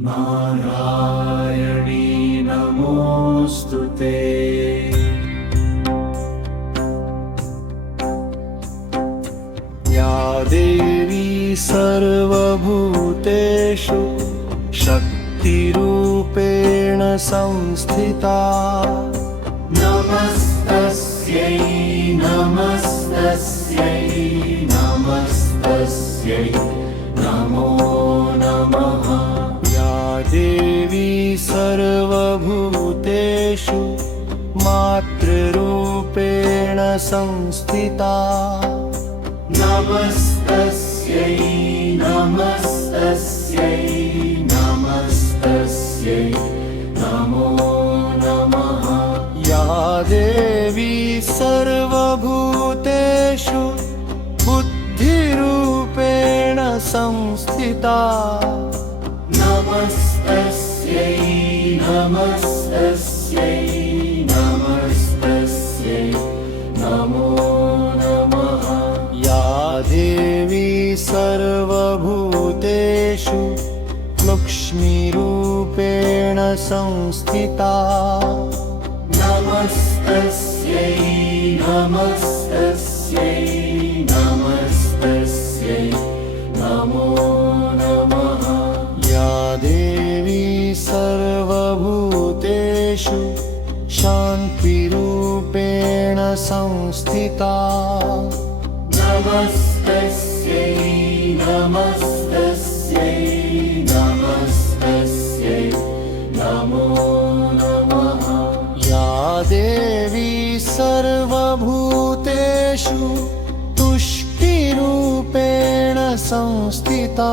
नारायणी नमोऽस्तु ते। या देवी सर्वभूतेषु शक्तिरूपेण संस्थिता। नमस्तस्यै नमस्तस्यै नमस्तस्यै नमो नमः। या देवी सर्वभूतेषु मातृरूपेण संस्थिता। नमस्तस्यै नमस्तस्यै नमस्तस्यै नमो नमः। या देवी सर्वभूतेषु बुद्धिरूपेण संस्थिता। नमस्तस्यै नमस्तस्यै नमस्तस्यै नमो नमः। या देवी सर्वभूतेषु लक्ष्मीरूपेण संस्थिता। नमस्तस्यै नमस्तस्यै नमस्तस्यै नमो नमः। या देवी सर्वभूतेषु शान्तिरूपेण संस्थिता। नमस्तस्यै नमस्तस्यै नमस्तस्यै नमो नमः। या देवी सर्वभूतेषु तुष्टिरूपेण संस्थिता।